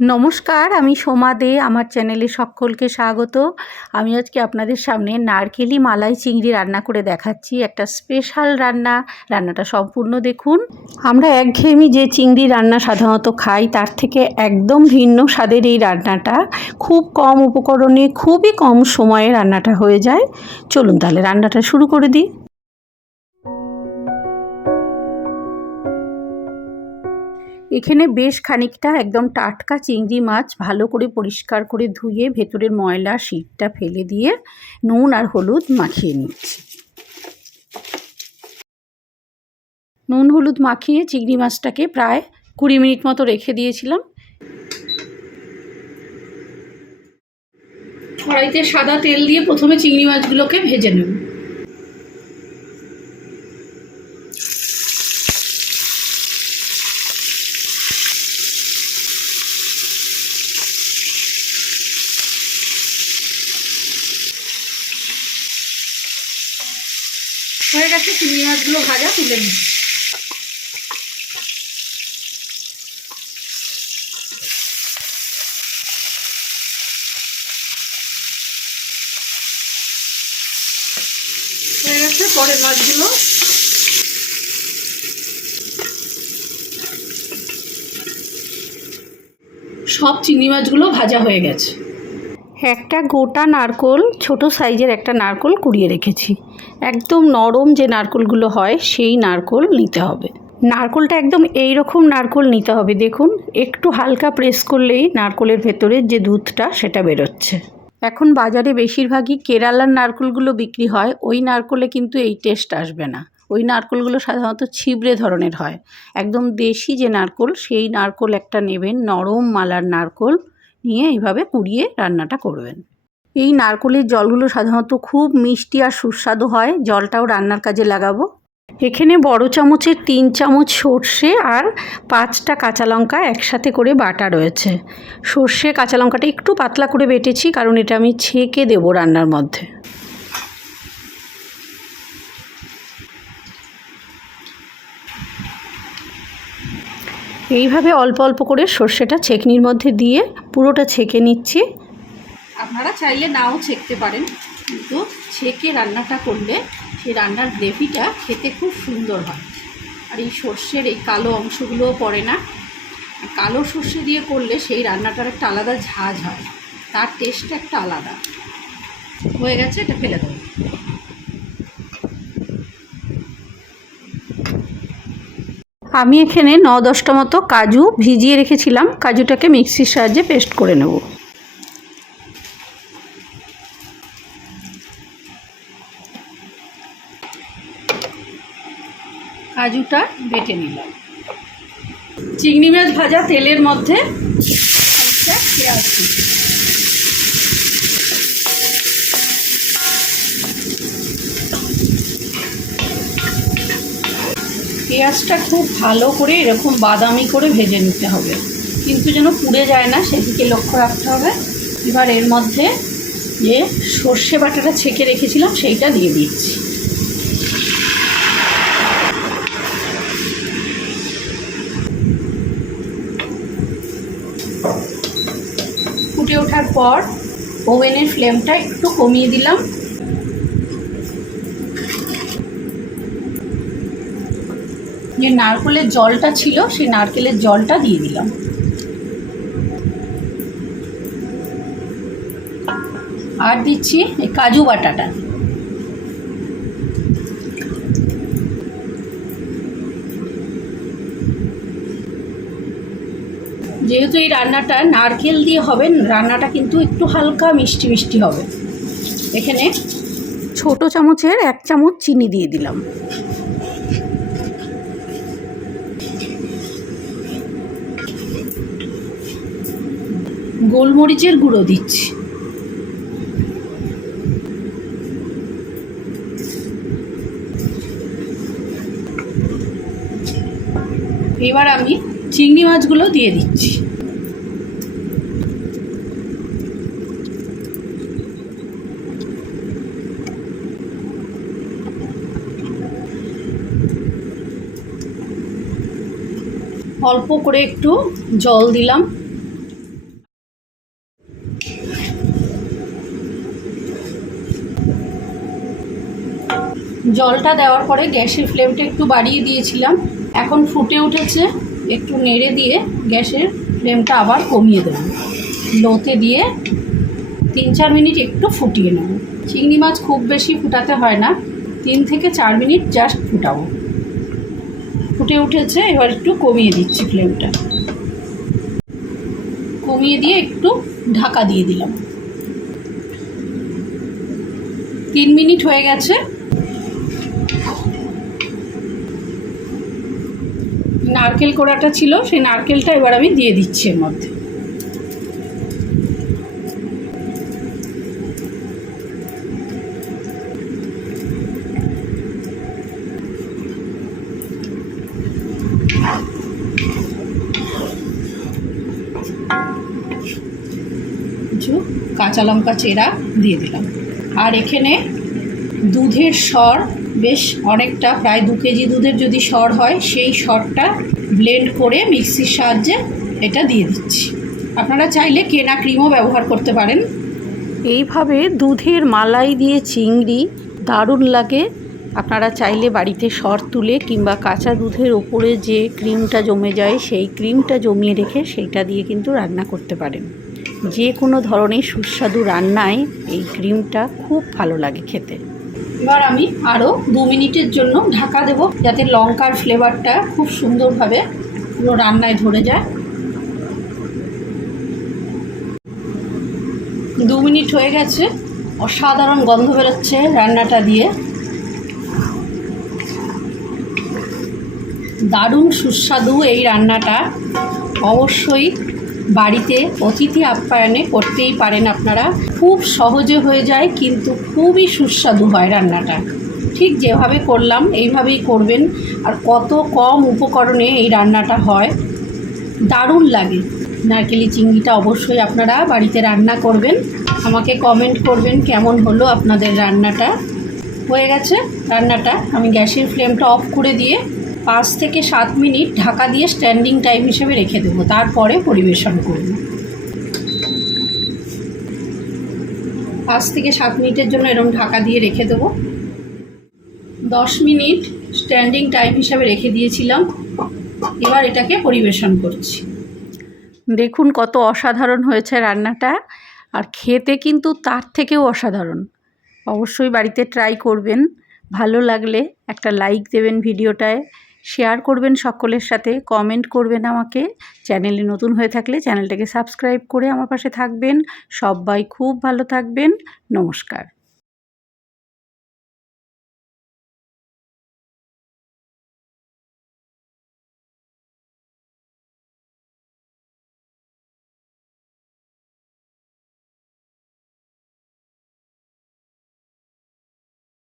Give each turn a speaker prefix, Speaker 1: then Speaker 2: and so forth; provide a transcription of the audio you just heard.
Speaker 1: নমস্কার, আমি সোমা দে, আমার চ্যানেলে সকলকে স্বাগত। আমি আজকে আপনাদের সামনে নারকেলি মালাই চিংড়ি রান্না করে দেখাচ্ছি। একটা স্পেশাল রান্না, রান্নাটা সম্পূর্ণ দেখুন। আমরা একঘেয়েমি যে চিংড়ি রান্না সাধারণত খাই, তার থেকে একদম ভিন্ন স্বাদের এই রান্নাটা। খুব কম উপকরণে, খুবই কম সময়ে রান্নাটা হয়ে যায়। চলুন তাহলে রান্নাটা শুরু করে দিই। এখানে বেশ খানিকটা একদম টাটকা চিংড়ি মাছ ভালো করে পরিষ্কার করে ধুয়ে ভেতরের ময়লা শীতটা ফেলে দিয়ে নুন আর হলুদ মাখিয়ে নিচ্ছি। নুন, হলুদ মাখিয়ে চিংড়ি মাছটাকে প্রায় কুড়ি মিনিট মতো রেখে দিয়েছিলাম। কড়াইতে সাদা তেল দিয়ে প্রথমে চিংড়ি মাছগুলোকে ভেজে নেব। হয়ে গেছে, চিংড়ি মাছগুলো ভাজা, তুলে নিই হয়ে গেছে পরের মাছগুলো। সব চিংড়ি মাছগুলো ভাজা হয়ে গেছে। একটা গোটা নারকোল, ছোট সাইজের একটা নারকোল কুড়িয়ে রেখেছি। একদম নরম যে নারকোলগুলো হয়, সেই নারকোল নিতে হবে। নারকোলটা একদম এই রকম নারকোল নিতে হবে, দেখুন। একটু হালকা প্রেস করলেই নারকোলের ভেতরে যে দুধটা, সেটা বেরোচ্ছে। এখন বাজারে বেশিরভাগই কেরালার নারকোলগুলো বিক্রি হয়, ওই নারকোলে কিন্তু এই টেস্ট আসবে না। ওই নারকোলগুলো সাধারণত ছিবড়ে ধরনের হয়। একদম দেশি যে নারকোল, সেই নারকোল একটা নেবেন, নরম মালার নারকোল। নিয়ে এইভাবে পুড়িয়ে রান্নাটা করবেন। এই নারকলের জলগুলো সাধারণত খুব মিষ্টি আর সুস্বাদু হয়। জলটাও রান্নার কাজে লাগাবো। এখানে বড় চামচের তিন চামচ সর্ষে আর পাঁচটা কাঁচা লঙ্কা একসাথে করে বাটা রয়েছে। সর্ষে কাঁচা লঙ্কাটা একটু পাতলা করে বেটেছি, কারণ এটা আমি ছেঁকে দেবো রান্নার মধ্যে। এইভাবে অল্প অল্প করে সর্ষেটা ছেঁকনির মধ্যে দিয়ে পুরোটা ছেঁকে নিচ্ছি। আপনারা চাইলে নাও ছেঁকতে পারেন, কিন্তু ছেঁকে রান্নাটা করলে সেই রান্নার গ্রেভিটা খেতে খুব সুন্দর হয়। আর এই সর্ষের এই কালো অংশগুলোও পড়ে না। কালো সর্ষে দিয়ে করলে সেই রান্নাটার একটা আলাদা ঝাঁঝ হয়, তার টেস্ট একটা আলাদা। হয়ে গেছে, এটা ফেলে দেবো। আমি এখানে ন দশটা মতো কাজু ভিজিয়ে রেখেছিলাম। কাজুটাকে মিক্সির সাহায্যে পেস্ট করে নেব। কাজুটা বেটে নিলাম। চিংড়ি মাছ ভাজা তেলের মধ্যে পেঁয়াজ পেঁয়াজটা খুব ভালো করে এরকম বাদামি করে ভেজে নিতে হবে। কিন্তু যেন পুড়ে যায় না, সেদিকে লক্ষ্য রাখতে হবে। এবার এর মধ্যে যে সর্ষে বাটাটা ছেঁকে রেখেছিলাম, সেইটা দিয়ে দিচ্ছি। ফুটে ওঠার পর ওভেনের ফ্লেমটা একটু কমিয়ে দিলাম। যে নারকেলের জলটা ছিল, সেই নারকেলের জলটা দিয়ে দিলাম। আর দিচ্ছি কাজু বাটাটা। যেহেতু এই রান্নাটা নারকেল দিয়ে হবে, রান্নাটা কিন্তু একটু হালকা মিষ্টি মিষ্টি হবে। এখানে ছোট চামচের এক চামচ চিনি দিয়ে দিলাম। গোলমরিচের গুঁড়ো দিচ্ছি। এবার আমি চিংড়ি মাছগুলো দিয়ে দিচ্ছি। অল্প করে একটু জল দিলাম। জলটা দেওয়ার পরে গ্যাসের ফ্লেমটা একটু বাড়িয়ে দিয়েছিলাম। এখন ফুটে উঠেছে, একটু নেড়ে দিয়ে গ্যাসের ফ্লেমটা আবার কমিয়ে দেবো। লোতে দিয়ে তিন চার মিনিট একটু ফুটিয়ে নেব। চিংড়ি মাছ খুব বেশি ফুটাতে হয় না, তিন থেকে চার মিনিট জাস্ট ফুটাবো। ফুটে উঠেছে, এবার একটু কমিয়ে দিচ্ছি ফ্লেমটা। কমিয়ে দিয়ে একটু ঢাকা দিয়ে দিলাম। তিন মিনিট হয়ে গেছে নারকেল কোড়াটা ছিল, সেই নারকেলটা এবার আমি দিয়ে দিচ্ছি এর মধ্যে। কাঁচা লঙ্কা চেরা দিয়ে দিলাম। আর এখানে দুধের সর বেশ অনেকটা প্রায় দু কেজি দুধের যদি সর হয়, সেই সরটা ব্লেন্ড করে মিক্সির সাহায্যে এটা দিয়ে দিচ্ছি। আপনারা চাইলে কেনা ক্রিমও ব্যবহার করতে পারেন। এইভাবে দুধের মালাই দিয়ে চিংড়ি দারুণ লাগে। আপনারা চাইলে বাড়িতে সর তুলে কিংবা কাঁচা দুধের ওপরে যে ক্রিমটা জমে যায়, সেই ক্রিমটা জমিয়ে রেখে সেইটা দিয়ে কিন্তু রান্না করতে পারেন। যে কোনো ধরনের সুস্বাদু রান্নায় এই ক্রিমটা খুব ভালো লাগে খেতে। এবার আমি আরও দু মিনিটের জন্য ঢাকা দেব, যাতে লঙ্কার ফ্লেভারটা খুব সুন্দরভাবে পুরো রান্নায় ধরে যায়। দু মিনিট হয়ে গেছে, অসাধারণ গন্ধ বেরোচ্ছে রান্নাটা দিয়ে। দারুণ সুস্বাদু এই রান্নাটা, অবশ্যই বাড়িতে অতিথি আপ্যায়নে করতেই পারেন আপনারা। খুব সহজে হয়ে যায়, কিন্তু খুবই সুস্বাদু হয় রান্নাটা। ঠিক যেভাবে করলাম, এইভাবেই করবেন। আর কত কম উপকরণে এই রান্নাটা হয়, দারুণ লাগে। নারকেলি চিংড়িটা অবশ্যই আপনারা বাড়িতে রান্না করবেন। আমাকে কমেন্ট করবেন কেমন হলো আপনাদের রান্নাটা। হয়ে গেছে রান্নাটা। আমি গ্যাসের ফ্লেমটা অফ করে দিয়ে পাঁচ থেকে সাত মিনিট ঢাকা দিয়ে স্ট্যান্ডিং টাইম হিসেবে রেখে দেবো, তারপরে পরিবেশন করব। পাঁচ থেকে সাত মিনিটের জন্য এরকম ঢাকা দিয়ে রেখে দেবো। দশ মিনিট স্ট্যান্ডিং টাইম হিসাবে রেখে দিয়েছিলাম, এবার এটাকে পরিবেশন করছি। দেখুন কত অসাধারণ হয়েছে রান্নাটা, আর খেতে কিন্তু তার থেকেও অসাধারণ। অবশ্যই বাড়িতে ট্রাই করবেন, ভালো লাগলে একটা লাইক দেবেন ভিডিওটায়। শেয়ার করবেন সকলের সাথে কমেন্ট করবেন আমাকে। চ্যানেলে নতুন হয়ে থাকলে চ্যানেলটাকে সাবস্ক্রাইব করে আমার পাশে থাকবেন। সবাই খুব ভালো থাকবেন। নমস্কার।